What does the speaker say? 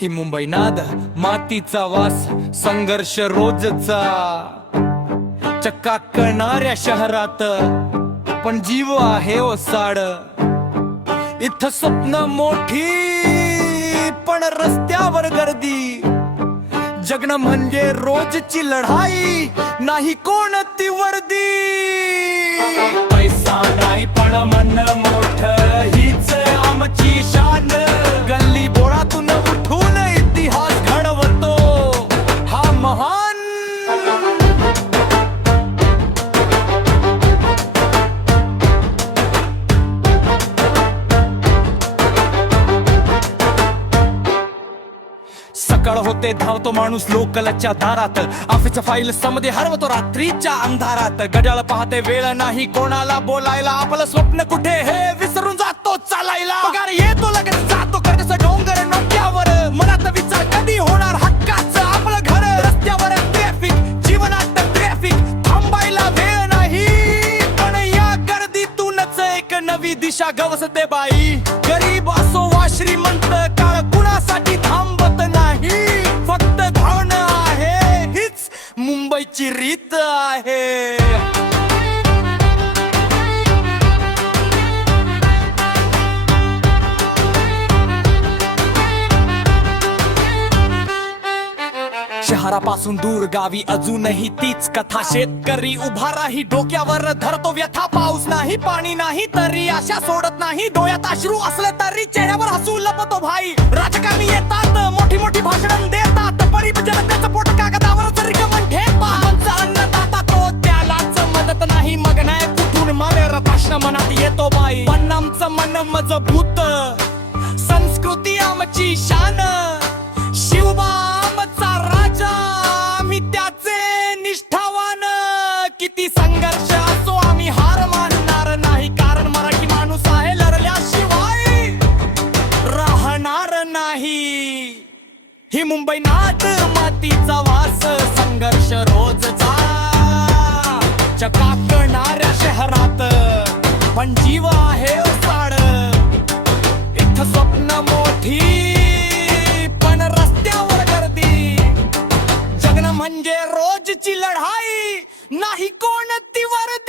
ही मुंबई नाद मातीचा वास संघर्ष रोजचा चक्का करणाऱ्या शहरात पण जीव आहे ओसाड इथं स्वप्न मोठी पण रस्त्यावर गर्दी जगणं म्हणजे रोजची लढाई नाही कोणती वर्दी पैसा नाही पण मन मोठ हीच आमची शान गल्ली बोळातून उठून इतिहास घडवतो हा महान सकाळ होते धावतो माणूस लोकलच्या दारात ऑफिसच्या फाईल समधी हरवतो रात्रीच्या अंधारात घड्याळ पाहते वेळ नाही कोणाला बोलायला आपलं स्वप्न कुठे हे विसरून जातो चालायला पगार येतो लगेच जातो कर्जाचा डोंगर डोक्यावर मनात विचार कधी होणार हक्काचं आपलं घर रस्त्यावर ट्रॅफिक जीवनात ट्रॅफिक थांबायला वेळ नाही पण या गर्दीतूनच एक नवी दिशा गवसते बाई गरीब असो वा श्रीमंत काळ कुणासाठी थांबत नाही फक्त धावणं आहे हीच मुंबईची रीत आहे शहरापासून दूर गावी अजूनही तीच कथा शेतकरी उभा राही डोक्यावर धरतो व्यथा पाऊस नाही पाणी नाही तरी आशा सोडत नाही डोळ्यात अश्रू असले तरी चेहऱ्यावर हसू लपतो भाई राजकारणी येतात मोठी मोठी भाषण देतात परी जनतेचं पोट कागदावर रिकामं ठेवतात अन्नदाता तो त्यालाच मदत नाही मग नाही कुठून मारे प्रश्न मनात येतो बाई पण आमचं मन मजबूत संस्कृती आमची शान शिवबा आमचा राजा आम्ही त्याचे निष्ठावान किती संघर्ष असो आम्ही हार मानणार नाही कारण मराठी माणूस आहे लढल्याशिवाय राहणार नाही ही मुंबई नाद मातीचा वास संघर्ष रोजचा चकाकणाऱ्या शहरात पण जीव आहे ओसाड इथं स्वप्न मोठी पण रस्त्यावर गर्दी जगणं म्हणजे रोजची लढाई नाही कोणती वर्दी